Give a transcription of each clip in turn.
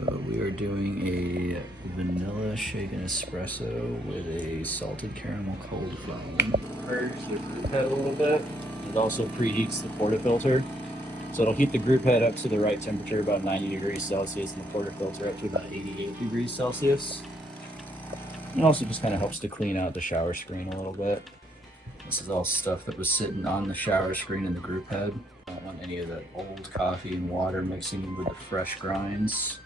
We are doing a Vanilla Shaken Espresso with a salted caramel cold foam. Purge the group head a little bit. It also preheats the portafilter. So it'll heat the group head up to the right temperature, about 90 degrees Celsius, and the portafilter up to about 88 degrees Celsius. It also just kind of helps to clean out the shower screen a little bit. This is all stuff that was sitting on the shower screen in the group head. I don't want any of that old coffee and water mixing in with the fresh grinds.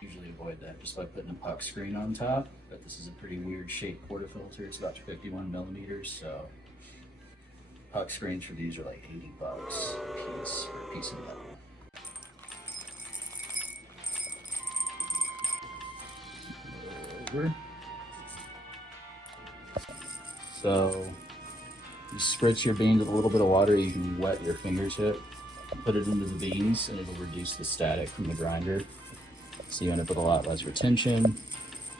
Usually avoid that just by putting a puck screen on top, but this is a pretty weird shaped portafilter. It's about 51 millimeters, so puck screens for these are like 80 bucks a piece for a piece of metal. Over. So you spritz your beans with a little bit of water. You can wet your fingertip, put it into the beans, and it'll reduce the static from the grinder. So you end up with a lot less retention, and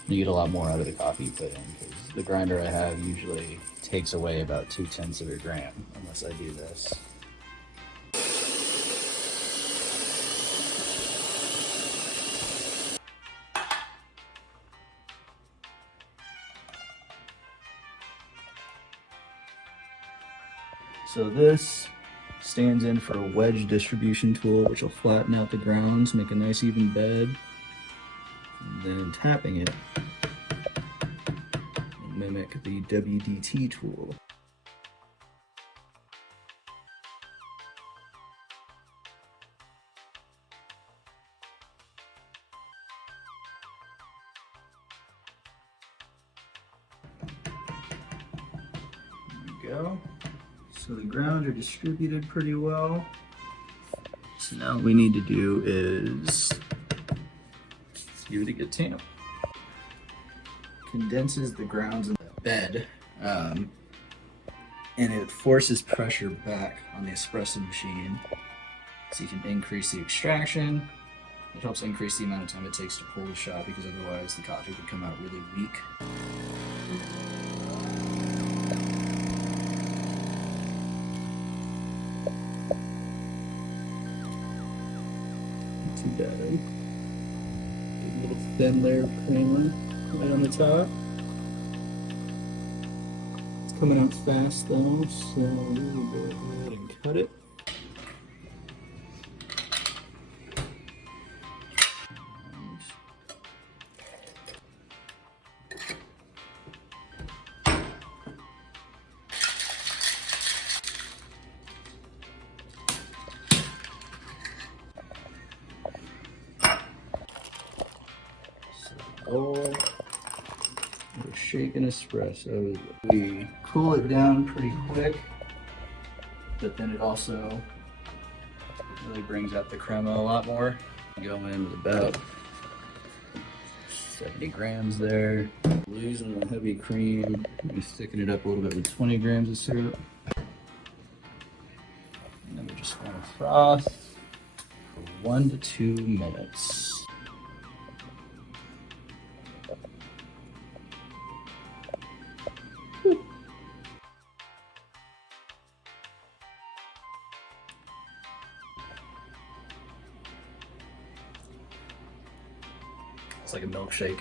you get a lot more out of the coffee you put in, because the grinder I have usually takes away about 0.2 of a gram, unless I do this. So this stands in for a wedge distribution tool, which will flatten out the grounds, make a nice even bed. And then tapping it will mimic the WDT tool. There we go. So the grounds are distributed pretty well. So now what we need to do is give it a good tamp. Condenses the grounds in the bed, and it forces pressure back on the espresso machine, so you can increase the extraction. It helps increase the amount of time it takes to pull the shot, because otherwise the coffee would come out really weak. Not too bad. A little thin layer of creamer right on the top. It's coming out fast though, so we'll go ahead and cut it. Vanilla Shaken Espresso. We cool it down pretty quick, but then it also really brings out the crema a lot more. Go in with about 70 grams there. Losing the heavy cream, we thicken it up a little bit with 20 grams of syrup. And then we just want to froth for 1 to 2 minutes. It's like a milkshake.